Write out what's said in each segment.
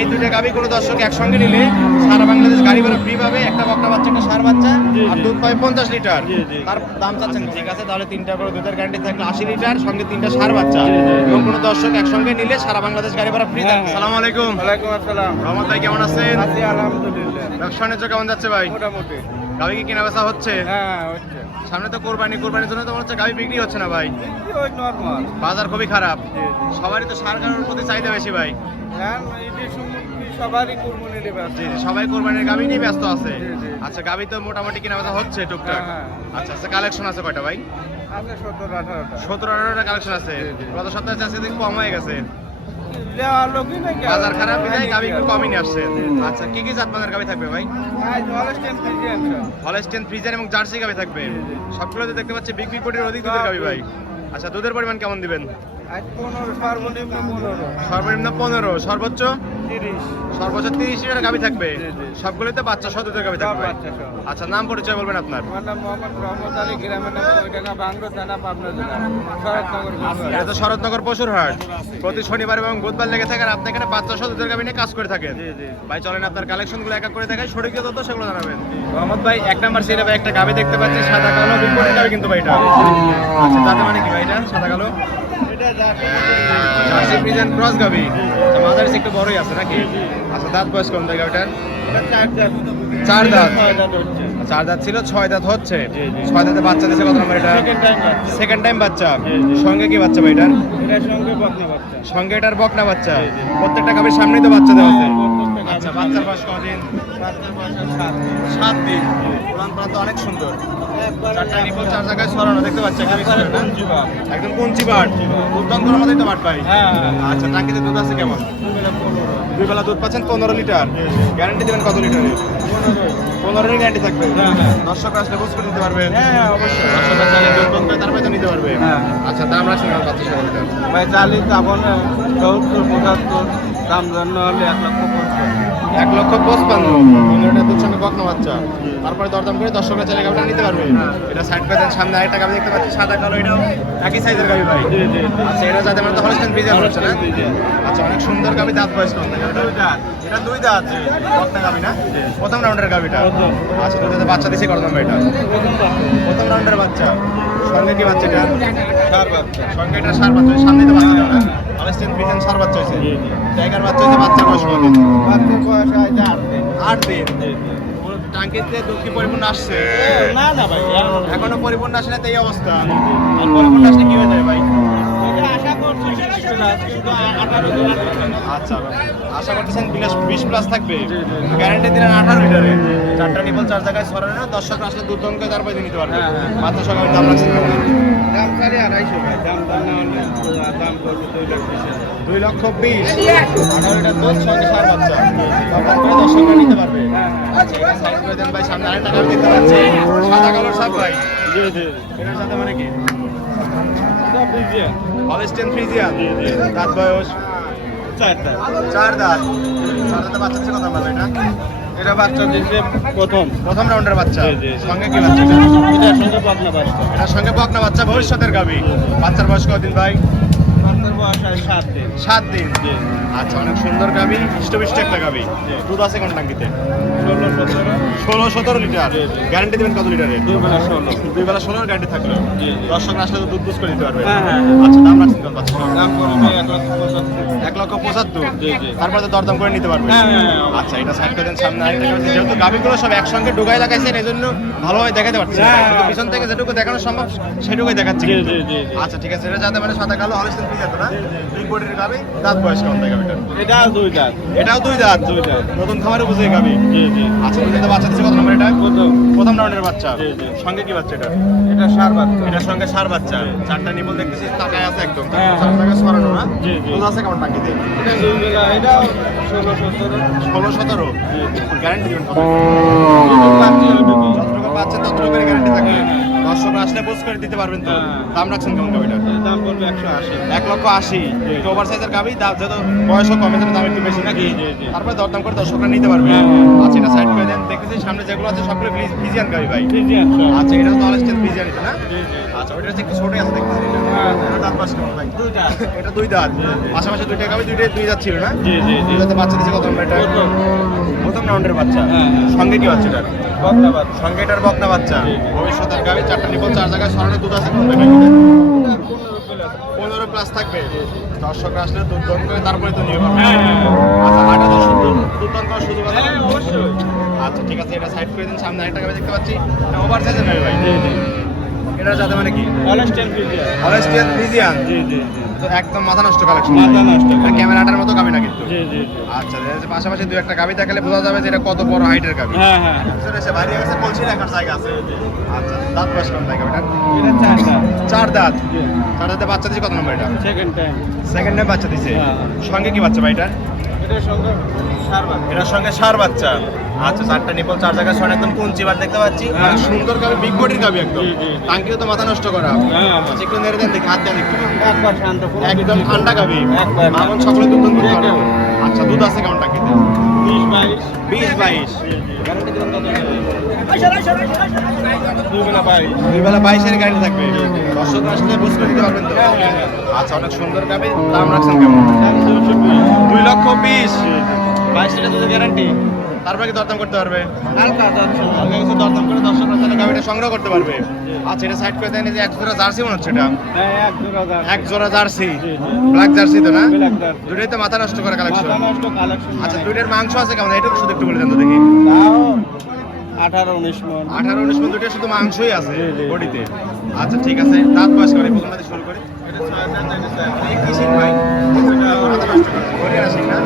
এই দুইটা গাভী কোনো দর্শক একসঙ্গে নিলে সারা বাংলাদেশ গাড়ি ভাড়া ফ্রি পাবে। একটা বকনা বাচ্চা, একটা ষাঁড় বাচ্চা, আর দুধ পাবে 50 লিটার। তার দাম চাচ্ছেন, ঠিক আছে, তাহলে 3টা করে দুধের গ্যারান্টি থাকলে 80 লিটার, সঙ্গে 3টা ষাঁড় বাচ্চা। এবং কোনো দর্শক একসঙ্গে নিলে সারা বাংলাদেশ গাড়ি ভাড়া ফ্রি থাকবে। আসসালামু আলাইকুম। ওয়ালাইকুম আসসালাম। রহমত ভাই, কেমন আছেন? আছি আলহামদুলিল্লাহ। ব্যবসা বাণিজ্য কেমন যাচ্ছে ভাই? মোটামুটি। গাভী কি কেনা বেচা হচ্ছে? হ্যাঁ হচ্ছে। সামনে তো কোরবানির জন্য তো মনে হচ্ছে গাভী বিক্রি হচ্ছে না ভাই। ওই নরমাল। বাজার খুবই খারাপ। সবারই তো ষাঁড় গাড়ির প্রতি চাহিদা বেশি ভাই। হ্যাঁ ঈদের সময় সবারই কুরবানি নেবে। জি, সবাই কোরবানির গাভী নিয়ে ব্যস্ত আছে। জি। আচ্ছা, গাভী তো মোটামুটি কেনা বেচা হচ্ছে টুকটাক। হ্যাঁ। আচ্ছা আচ্ছা, কালেকশন আছে কয়টা ভাই? আছে 17-18টা। 17-18টা কালেকশন আছে। গত সপ্তাহে আজকে দেখি কম হয়ে গেছে। দেওয়া লোকই নাকি বাজার খারাপ বিধায় গাভী একটু কমই নিয়ে আসছে। আচ্ছা, কি কি জাতমানের গাভী থাকবে ভাই? আজ হলস্টেইন ফ্রিজিয়ান সব। হলস্টেইন ফ্রিজিয়ান এবং জার্সি গাভী থাকবে। সবগুলোতে দেখতে পাচ্ছি বিগ কোটির অধিক দুধের গাভী ভাই। আচ্ছা, দুধের পরিমাণ কেমন দিবেন? আজ 15 সর্বনিম্ন 15। সর্বনিম্ন 15, সর্বোচ্চ 30। সর্বোচ্চ 30 লিটার গাভী থাকবে। জি। সবগুলোতে বাচ্চা সহ দুধের গাভী সব থাকবে। বাচ্চা সব। আচ্ছা, নাম পরিচয় বলবেন আপনার? আমার নাম মোহাম্মদ রহমত আলী, গ্রামের নাম ওইটাকা বাংলো, থানা পাবনা জেলা, শরৎনগর। এটা তো শরৎনগর পশুর হাট। প্রতি শনিবার এবং বুধবার লেগে থাকে। আর আপনি এখানে বাচ্চা সহ দুধের গাভী নিয়ে কাজ করে থাকেন। জি। ভাই চলেন আপনার কালেকশনগুলো এক এক করে দেখাই, সঠিক তথ্য সেগুলো জানাবেন। রহমত ভাই, 1 নাম্বার সিরিয়ালে ভাই একটা গাভী দেখতে পাচ্ছি, সাদা কালো বিগ কোটির গাভী কিন্তু ভাই এটা। আচ্ছা, তাতে মানে কি ভাই এটা সাদা কালো? এটা জার্সি ফ্রিজিয়ান ক্রস গাভী। মাঝারি একটু বড়ই আছে নাকি? আচ্ছা, দাঁত বয়স কম দেয় গাভীটার? চার দাঁত। চার দাঁত ছিল, 6 দাঁত হচ্ছে। 6 দাঁতে বাচ্চা দিয়েছে কত নম্বর এটা? সেকেন্ড টাইম বাচ্চা। সঙ্গে কি বাচ্চা ভাই এটার? সঙ্গে এটার বকনা বাচ্চা। প্রত্যেকটা গাভীর সামনেই তো বাচ্চা দেওয়া আছে। আচ্ছা, বাচ্চার বয়স কতদিন? 7 দিন। উলান পালান তো অনেক সুন্দর। চারটা নিপল চার জায়গায় ছড়ানো দেখতে পাচ্ছি। একদম কুঞ্চি বাট। দুর্দান্ত আমাদের তো বাট ভাই। আচ্ছা, টাঙ্কিতে দুধ আছে কেমন? 2 বেলা দুধ পাচ্ছেন 15 লিটার। গ্যারান্টি দেবেন কত লিটারের? 15 গ্যারান্টি থাকবে। দর্শক আসলে বুঝ করে নিতে পারবেন। দর্শক আসলে দুধ বন্ধ করে তারপরে তো নিতে পারবে। আচ্ছা, দাম রাখছেন কেমন পাচ্ছি সব লিটার? ভাই 40 দাবন 70 75 দাম জন্য হলে 1,55,000। 15টা দুধ সঙ্গে বকনা বাচ্চা। তারপরে দরদাম করে দর্শকরা চাইলে গাভিটা নিতে পারবে। এটা সাইড করে দেন, সামনে আরেকটা গাভি দেখতে পাচ্ছি সাদা কালো, এটাও একই সাইজের গাভি ভাই। আচ্ছা, এটা যাতে মানে তো হলস্টেইন ফ্রিজিয়ান হচ্ছে না? আচ্ছা, অনেক সুন্দর গাভি। দাঁত বয়স কম? এটা 2 দাঁত বকনা গাভি না? প্রথম রাউন্ডের গাভিটা। আচ্ছা, দুধে বাচ্চা দিছে কত দাম এটা? প্রথম রাউন্ডের বাচ্চা। সঙ্গে কি বাচ্চা এটা? সঙ্গে এটা ষাঁড় বাচ্চা। সামনে তো বাচ্চা না? হলস্টেইন ফ্রিজিয়ান ষাঁড় বাচ্চা হয়েছে। টাইগার বাচ্চা হয়েছে। বাচ্চার বয়স কত? 8 দিন। টাঙ্কিতে দুধ কি পরিপূর্ণ আসছে? না ভাই এখনো পরিপূর্ণ আসে না, তো এই অবস্থা। আর পরিপূর্ণ আসলে কি হয়ে যায় ভাই? আশা করছি কিন্তু 18 আচ্ছা, আশা করতেছেন 20 প্লাস থাকবে। গ্যারান্টি দিলেন 18 লিটারে। চারটা নিপল চার জায়গায় ছড়ানো। দর্শক আসলে দুধ দমকে তারপরে নিতে পারবে। বাচ্চা সকালে দাম রাখছেন কেমন? দাম 250 ভাই। দাম না হলে দাম করবে 2,20,000। 18 লিটার দুধ সঙ্গে ষাঁড় বাচ্চা। তখন করে দর্শকরা নিতে পারবে। আচ্ছা, এটা সাইড করে দেন ভাই। সামনে আরেকটা গাভি দেখতে পাচ্ছি, সাদা কালোর সাপ ভাই। এটার সাথে মানে কি? Holstein Friesian. দাঁত বয়স? 4 দাঁত। 4 দাঁতে বাচ্চা দিচ্ছে কত নম্বর এটা? এটা বাচ্চা দিচ্ছে প্রথম রাউন্ডের বাচ্চা। জি। সঙ্গে কি বাচ্চা এটা? এটার সঙ্গে বকনা বাচ্চা। এটার সঙ্গে বকনা বাচ্চা, ভবিষ্যতের গাভী। বাচ্চার বয়স কতদিন ভাই? বাচ্চার বয়স 7 দিন। 7 দিন। আচ্ছা, অনেক সুন্দর গাভী, হৃষ্টপুষ্ট একটা গাভী। দুধ আছে কোন টাঙ্কিতে? 16-17 লিটার। গ্যারান্টি দেবেন কত লিটারে? 2 বেলা 16। 2 বেলা 16 গ্যারান্টি থাকলো। দর্শক আসলে তো দুধ বুঝ করে দিতে পারবে। হ্যাঁ। আচ্ছা, দাম রাখছেন কেমন বাচ্চা? দাম করবে 1,75,000। 1,75,000। তারপরে তো দরদাম করে নিতে পারবে। হ্যাঁ। আচ্ছা, এটা সাইড করে দেন। সামনে আরেকটা গাভী। যেহেতু গাভীগুলো সব একসঙ্গে ডুগাই লাগাইছেন, এই জন্য ভালোভাবে দেখাতে পারছি। কিন্তু পিছন থেকে যেটুকু দেখানো সম্ভব সেটুকুই দেখাচ্ছি কিন্তু। আচ্ছা, ঠিক আছে। এটা যাতে মানে সাদা কালো হলস্টেইন ফ্রিজিয়ান না? 2 কোটির গাভী। দাঁত বয়স কেমন ভাই গাভীটার? এটাও 2 দাঁত। এটাও 2 দাঁত। নতুন খামারে বুঝে গাভী। আচ্ছা, দুধে বাচ্চা দিচ্ছে কত নম্বর এটা? প্রথম রাউন্ডের বাচ্চা। সঙ্গে কি বাচ্চা এটা? এটা ষাঁড় বাচ্চা। এটার সঙ্গে ষাঁড় বাচ্চা। চারটা নিপল দেখতেছি তাকায় আছে একদম। হ্যাঁ। চার জায়গায় ছড়ানো না? দুধ আছে কেমন টাঙ্কিতে? এটা 2 বেলা। এটাও 16-17। 16-17। গ্যারান্টি দিবেন কত? যতটুকু পাচ্ছেন ততটুকু গ্যারান্টি থাকবে। দর্শক আসলে বুঝ করে দিতে পারবেন তো। দাম রাখছেন কেমন গাভীটা? দাম করবে 180। 1,80,000। একটু ওভার সাইজের গাভী। যেহেতু বয়সও কমে, দাম একটু বেশি নাকি? তারপরে দরদাম করে দর্শকরা নিতে পারবে। আচ্ছা, এটা সাইড করে দেন। দেখতেছি সামনে যেগুলো আছে সবগুলো ফ্রিজিয়ান গাভী ভাই। আচ্ছা, এটা তো হলস্টেইন ফ্রিজিয়ান না? আচ্ছা, ওইটা হচ্ছে একটু ছোটই আছে দেখতেছি এটা। হ্যাঁ, এটা দাঁত বয়স কেমন ভাই? দুইটা। এটা 2 দাঁত। পাশাপাশি দুইটা গাভী, দুই দাঁত ছিল না? জি জি জি। দুই দাঁতে বাচ্চা দিছে কত নম্বর এটা? প্রথম রাউন্ডের বাচ্চা। হ্যাঁ, হ্যাঁ। সঙ্গে কি বাচ্চা এটার? বকনাবাদ। সঙ্গে এটার বকনা বাচ্চা। জি, জি। ভবিষ্যতের গাভী 4টা নিপল 4 জায়গায় সরানো দুধ আছে কোন ভাই? 15 প্লাস থাকবে। দর্শকরা আসলে দুধ দন করে তারপরে তো নিয়ে পারবে। হ্যাঁ, হ্যাঁ। আচ্ছা হাটে তো শুধু দুধ দন করার সুযোগ আছে? হ্যাঁ, অবশ্যই। আচ্ছা ঠিক আছে, এটা সাইড করে দিন। সামনে আরেকটা গাভী দেখতে পাচ্ছি। এটা ওভার সাইজের গাভী ভাই। জি জি। এটা যাতে মানে কি? Holstein Friesian. Holstein Friesian. জি জি জি। তো একদম মাথা নষ্ট কালেকশন। মাথা নষ্ট। ক্যামেরাটার মতো গাভী না কিন্তু। জি জি। আচ্ছা এর যে পাশাপাশি দুই একটা গাভী দেখালে বোঝা যাবে যে এটা কত বড় হাইটের গাভী। হ্যাঁ হ্যাঁ। পিছনে এসে বাইরে গেছে কলসি রাখার জায়গা আছে। আচ্ছা দাঁত বয়স কেমন ভাই গাভীটার? এটা চারটা। 4 দাঁত। জি। 4 দাঁতে বাচ্চা দিছে কত নম্বর এটা? Second time. সেকেন্ড টাইম বাচ্চা দিছে। হ্যাঁ। সঙ্গে কি বাচ্চা ভাই এটা? এটার সঙ্গে সারবাদ। এটার সঙ্গে সার বাচ্চা। আচ্ছা 4টা নিপল 4 জায়গায় সর একদম কুঞ্চি বার দেখতে পাচ্ছি। হ্যাঁ। সুন্দর গাভী, বিগ বডির গাভী একদম। জি, জি। টাঙ্কিও তো মাথা নষ্ট করা। হ্যাঁ। আচ্ছা একটু নেড়ে দেন দেখি, হাত দেন একটু। একবার শান্ত পুরো একদম ঠান্ডা গাভী। একবার। মামন সকলে দুধ দন করতে যে পারবে। কেউ। আচ্ছা দুধ আছে কেমন টাঙ্কিতে? 20-22। 20-22। জি, জি। গ্যারান্টি দিবেন কত? দুই বেলা পাই। দুই বেলা 22-এর গ্যারান্টি থাকবে। দর্শক আসলে বুঝ করে দিতে পারবেন তো? হ্যাঁ, হ্যাঁ, হ্যাঁ। আচ্ছা অনেক সুন্দর গাভী। দাম রাখছেন কেমন? 2,20,000। 22 লিটার দুধের গ্যারান্টি। তারপরে কি দরদাম করতে পারবে? হালকা যাচ্ছে। হালকা কিছু দরদাম করে দর্শকরা তাহলে গাভীটা সংগ্রহ করতে পারবে। আচ্ছা এটা সাইড করে দেন, এই যে এক জোড়া জার্সি মনে হচ্ছে এটা। হ্যাঁ, এক জোড়া যাচ্ছে। এক জোড়া জার্সি। জি, জি। ব্ল্যাক জার্সি তো না? Black jersey। দুটোই তো মাথা নষ্ট করা কালেকশন। মাথা নষ্ট কালেকশন। আচ্ছা দুইটার মাংস আছে কেমন? এটুকু শুধু একটু বলে দেন তো দেখি। তাও 18-19 মণ। 18-19 মণ দুইটা শুধু মাংসই আছে জি, জি। বডিতে। আচ্ছা ঠিক আছে, দাঁত বয়স করে প্রথমটা দিয়ে শুরু করি। এই কি সিং ভাই? মাথা নষ্ট করে। হরিয়ানা সিং না?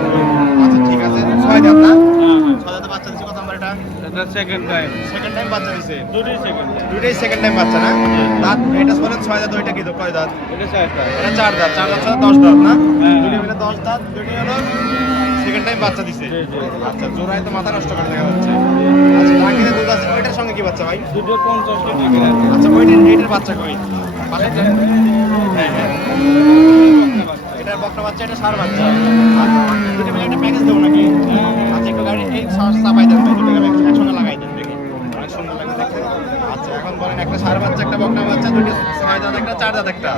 আচ্ছা ঠিক আছে, 6 দাঁত না? হ্যাঁ, হ্যাঁ। 6 দাঁতে বাচ্চা দিচ্ছে কত নাম্বার এটা? এটা সেকেন্ড টাইম। সেকেন্ড টাইম বাচ্চা দিছে। দুটোই সেকেন্ড টাইম। দুইটাই সেকেন্ড টাইম বাচ্চা না? দাঁত এটা বলেন 6 দাঁত, ওইটা কি তো কয় দাঁত? এটা চারটা। এটা 4 দাঁত, 4 দাঁত ছাড়া 10 দাঁত না? হ্যাঁ। দুইটা মিলে 10 দাঁত, দুইটাই হলো সেকেন্ড টাইম বাচ্চা দিছে। জি, জি। আচ্ছা জোড়ায় তো মাথা নষ্ট করে দেখা যাচ্ছে। আচ্ছা টাঙ্কিতে দুধ আছে, ওইটার সঙ্গে কি বাচ্চা ভাই? দুটো 50 লিটার গ্যারান্টি। আচ্ছা এইটার বাচ্চা কই? পাশেরটা? হ্যাঁ হ্যাঁ। এটার বকনা বাচ্চা, এটা ষাঁড় বাচ্চা। আচ্ছা দুটো মিলে একটা প্যাকেজ দেবো নাকি? আচ্ছা একটু গাড়ি এই চাপাই দেন ভাই, দুটো গাড়ি একসঙ্গে লাগাই দেন দেখি। অনেক সুন্দর লাগে দেখতে। আচ্ছা এখন বলেন একটা ষাঁড় বাচ্চা, একটা বকনা বাচ্চা, দুটো 6 দাঁত একটা, 4 দাঁত একটা।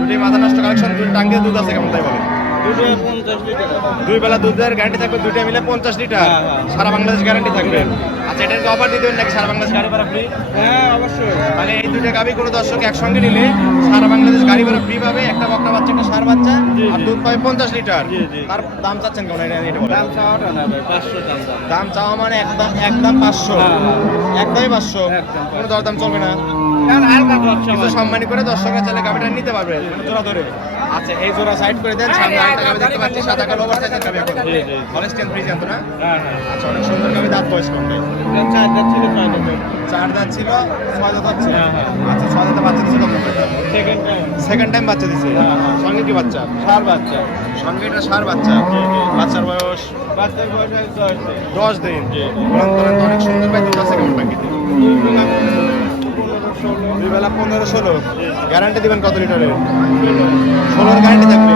দুটোই মাথা নষ্ট কালেকশন। দুটো টাঙ্গিতে দুধ আছে কেমন তাই বলেন? দুটো 50 লিটার। দুই বেলা দুধের গ্যারান্টি থাকবে, দুইটা মিলে 50 লিটার। হ্যাঁ, হ্যাঁ। সারা বাংলাদেশ গ্যারান্টি থাকবে। আচ্ছা এটাকে অফার দিতে নাকি সারা বাংলাদেশ গাড়ি ভাড়া ফ্রি? হ্যাঁ, অবশ্যই। তাহলে এই দুইটা গাভী কোনো দর্শক একসঙ্গে নিলে সারা বাংলাদেশ গাড়ি ভাড়া ফ্রি পাবে। একটা বকনা বাচ্চা, একটা ষাঁড় বাচ্চা, জি, আর জি। দুধ পাবে 50 লিটার। জি, জি। তার দাম চাচ্ছেন কেমন এটা বলেন? দাম চাওয়াটা না ভাই, 500 দাম দাম। দাম চাওয়া মানে একদম 500। হ্যাঁ, হ্যাঁ। একদমই 500। একদম 500। কোনো দরদাম চলবে না? কারণ হালকা যাচ্ছে কিছু আমার। সম্মানী করে দর্শকরা চাইলে গাভীটা নিতে পারবে, মানে জোড়া ধরে। আচ্ছা এই জোড়া সাইড করে দেন। সামনে আরেকটা গাভী দেখতে পাচ্ছি, সাদা কালো ওভার সাইজের গাভী এখন। জি, জি। হলস্টিয়ান ফ্রিজিয়ান তো না? হ্যাঁ, হ্যাঁ। আচ্ছা অনেক সুন্দর গাভী। দাঁত বয়স কম ভাই? এটা চারটা ছিল, 6 দাঁত। 4 দাঁত ছিল, 6 দাঁত হচ্ছে। হ্যাঁ, হ্যাঁ। আচ্ছা 6 দাঁতে বাচ্চা দিছে কত নম্বর? Second time. সেকেন্ড টাইম বাচ্চা দিছে। হ্যাঁ, হ্যাঁ। সঙ্গে কি বাচ্চা? ষাঁড় বাচ্চা। সঙ্গে এটা ষাঁড় বাচ্চা। জি, জি। বাচ্চার বয়স বাচ্চার বয়স হয় 10 দিন। 10 দিন। জি। বলেন তো অনেক সুন্দর ভাই, দুধ আছে কেমন টাঙ্কিতে? দুই বেলা 15-16। দুই বেলা 15-16। গ্যারান্টি দিবেন কত লিটারের? 16-এর গ্যারান্টি থাকবে।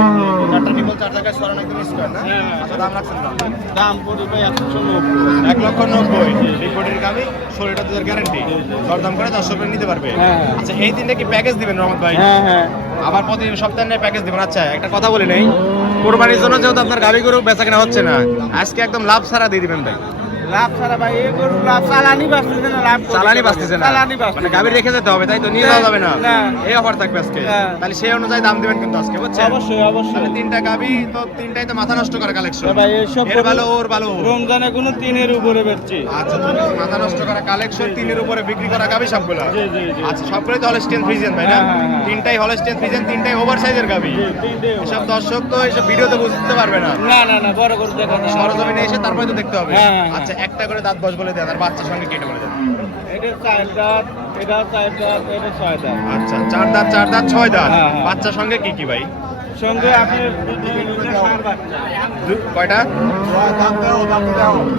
4টা নিপল 4 জায়গায় সরানো একদম স্কোয়ার না? হ্যাঁ, হ্যাঁ। আচ্ছা দাম রাখছেন না? দাম পড়বে 190। 1,90,000। রিপোর্টের গাভী, 16টা দুধের গ্যারান্টি। দরদাম করে দর্শকরা নিতে পারবে। হ্যাঁ, হ্যাঁ। আচ্ছা এই দিনটা কি প্যাকেজ দিবেন রহমত ভাই? হ্যাঁ, হ্যাঁ। আবার প্রতিদিন সপ্তাহে নেই প্যাকেজ দিবেন? আচ্ছা একটা কথা বলি নেই, কোরবানির জন্য যেহেতু আপনার গাভী গরু বেচা কেনা হচ্ছে না, আজকে একদম লাভ ছাড়া দিয়ে দিবেন ভাই। লাভ ছাড়া ভাই, এই গরু লাভ চালানি বাঁচতেছে না, লাভ করতে চালানি পারবে। বাঁচতেছে না, চালানি মানে বাঁচতেছে গাভী রেখে যেতে হবে তাই তো, নিয়ে যাওয়া যাবে না। না। এই অফার থাকবে আজকে। হ্যাঁ। তাহলে সেই অনুযায়ী দাম দিবেন কিন্তু আজকে, বুঝছেন? অবশ্যই, অবশ্যই। তাহলে 3টা গাভী তো 3টাই তো মাথা নষ্ট করা কালেকশন। ভাই এইসব এর ভালো ওর ভালো। রমজানে কোনো 3-এর উপরে বেচছি। আচ্ছা ঠিক আছে, মাথা নষ্ট করা কালেকশন, 3-এর উপরে বিক্রি করা গাভী সবগুলা। জি, জি, জি। আচ্ছা সবগুলোই তো হলস্টিয়ান ফ্রিজিয়ান ভাই না? হ্যাঁ, হ্যাঁ, হ্যাঁ। 3টাই হলস্টিয়ান ফ্রিজিয়ান, 3টাই ওভার সাইজের গাভী। জি, 3-টেই over। এসব দর্শক তো এসব ভিডিওতে বুঝতে পারবে না, না, না, না, বড় করে দেখা যায় না। সরজমিনে এসে তারপরে তো দেখতে হবে। হ্যাঁ, হ্যাঁ, হ্যাঁ। আচ্ছা একটা করে দাঁত বস বলে দেন, আর বাচ্চার সঙ্গে কেটে বলে দেন। এটা 4 দাঁত, এটা 4 দাঁত, এটা 6 দাঁত। আচ্ছা 4 দাঁত 6 দাঁত। হ্যাঁ, হ্যাঁ। বাচ্চার সঙ্গে কি কি ভাই? সঙ্গে আপনি দুটো ষাঁড় বাচ্চা। কয়টা?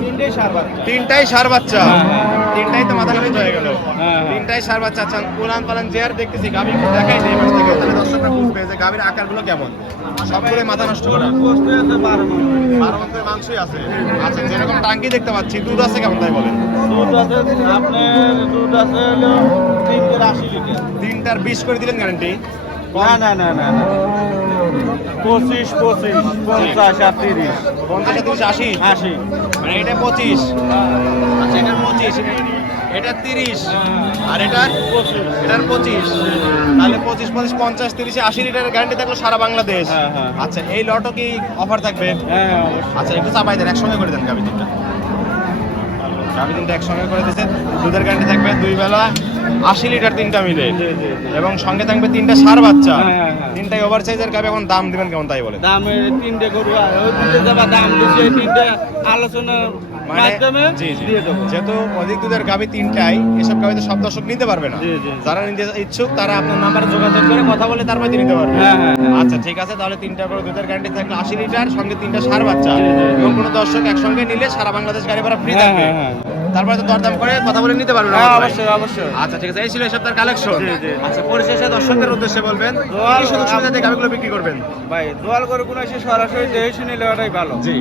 3টে ষাঁড় বাচ্চা। 3টাই ষাঁড় বাচ্চা। হ্যাঁ, হ্যাঁ। তিনটাই তো মাথা নষ্ট হয়ে গেল। হ্যাঁ। তিনটাই সার বাচ্চা। আচ্ছা উলান পালান যে আর দেখতেছি গাভী একটু দেখাই দিই পাশ থেকে, তাহলে দর্শকরা বুঝবে যে গাভীর আকারগুলো কেমন। সবগুলো মাথা নষ্ট করা, গোস্ত আছে 12 মণ। 12 মণের মাংসই আছে। আচ্ছা যেরকম টাঙ্কি দেখতে পাচ্ছি, দুধ আছে কেমন তাই বলেন? দুধ আছে আপনার, দুধ আছে হলো 380 লিটার। 3টার 20 করে দিলেন গ্যারান্টি? না 25 50 50 আর 30 50 30 80 80। মানে এটা 25, আচ্ছা এটার 25, এটা 30 আর এটার 25, এটার 25, তাহলে 25 25 50 30 80 লিটারের গ্যারান্টি থাকলো সারা বাংলাদেশ। হ্যাঁ। আচ্ছা এই লটও কি অফার থাকবে? হ্যাঁ অবশ্যই। আচ্ছা একটু চাপাই দেন, একসঙ্গে করে দেন গাভী তিনটা। গাভী তিনটা একসঙ্গে করে দিয়েছেন। দুধের গ্যারান্টি থাকবে 2 বেলা 80 লিটার তিনটা মিলে, জি। এবং সঙ্গে থাকবে 3টা সার বাচ্চা। হ্যাঁ। তিনটাই ওভার সাইজের গাভী। এখন দাম দিবেন কেমন তাই বলেন? দামে 3টে গরু আর ওই 3টে যাবা দাম দিচ্ছে, 3টে আলোচনার মাধ্যমে জি দিয়ে দেবো। যেহেতু অধিক দুধের গাভী তিনটাই, এসব গাভীতে সব দর্শক নিতে পারবে না। জি। যারা নিতে ইচ্ছুক তারা আপনার নাম্বারে যোগাযোগ করে কথা বলে তারপরে নিতে পারবে। হ্যাঁ। আচ্ছা ঠিক আছে, তাহলে 3টা করে দুধের গ্যারান্টি থাকলে 80 লিটার, সঙ্গে 3টা সার বাচ্চা। জি। এবং কোনো দর্শক একসঙ্গে নিলে সারা বাংলাদেশ গাড়ি ভাড়া ফ্রি হ্যাঁ, থাকবে। হ্যাঁ। তারপরে তো দরদাম করে কথা বলে নিতে পারবে। হ্যাঁ অবশ্যই। আচ্ছা ঠিক আছে, এই ছিল এই সপ্তাহের কালেকশন। জি। আচ্ছা পরিশেষে দর্শকদের উদ্দেশ্যে বলবেন কি সুযোগ সুবিধা দিয়ে গাভীগুলো বিক্রি করবেন? ভাই দোয়াল করে কোনো এসে সরাসরি দেখে নিলে ওটাই ভালো। জি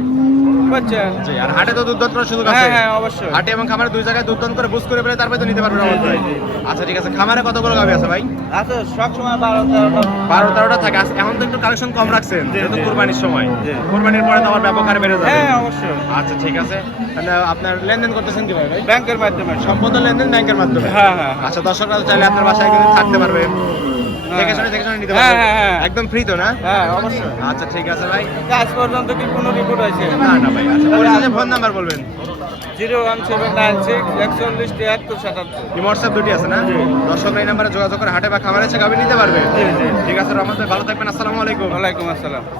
বুঝছেন? জি। আর হাটে তো দুধ দর করার সুযোগ আছে? হ্যাঁ অবশ্যই। হাটে এবং খামারে দুই জায়গায় দুধ দন করে বুঝ করে পেলে তারপরে তো নিতে পারবে। জি। আচ্ছা ঠিক আছে, খামারে কতগুলো গাভী আছে ভাই? আচ্ছা সব সময় 12-13টা 12-13টা থাকে। এখন তো একটু কালেকশন কম রাখছেন যেহেতু জি। কুরবানির সময়। জি। কুরবানির পরে তো আবার ব্যাপক হারে বেড়ে যাবে। হ্যাঁ অবশ্যই। আচ্ছা ঠিক আছে, তাহলে আপনার লেনদেন করতেছেন কি ভাই? ব্যাংকের মাধ্যমে সব। সম্পূর্ণ লেনদেন ব্যাংকের মাধ্যমে? হ্যাঁ। আচ্ছা দর্শকরা চাইলে আপনার বাসায় কিন্তু থাকতে পারবে, দেখে শুনে নিতে পারবে। হ্যাঁ। একদম ফ্রি তো না? হ্যাঁ অবশ্যই। আচ্ছা ঠিক আছে ভাই। আজ পর্যন্ত কি কোনো রিপোর্ট আছে? না ভাই। আচ্ছা পরিশেষে ফোন নাম্বার বলবেন? 01796 41 73 77। এই হোয়াটসঅ্যাপ দুটি আছে না? দর্শকরা এই নাম্বারে যোগাযোগ করে হাটে বা খামারে এসে গাভী নিতে পারবে। জি। ঠিক আছে রহমত ভাই, ভালো থাকবেন। আসসালামু আলাইকুম। ওয়ালাইকুম আসসালাম।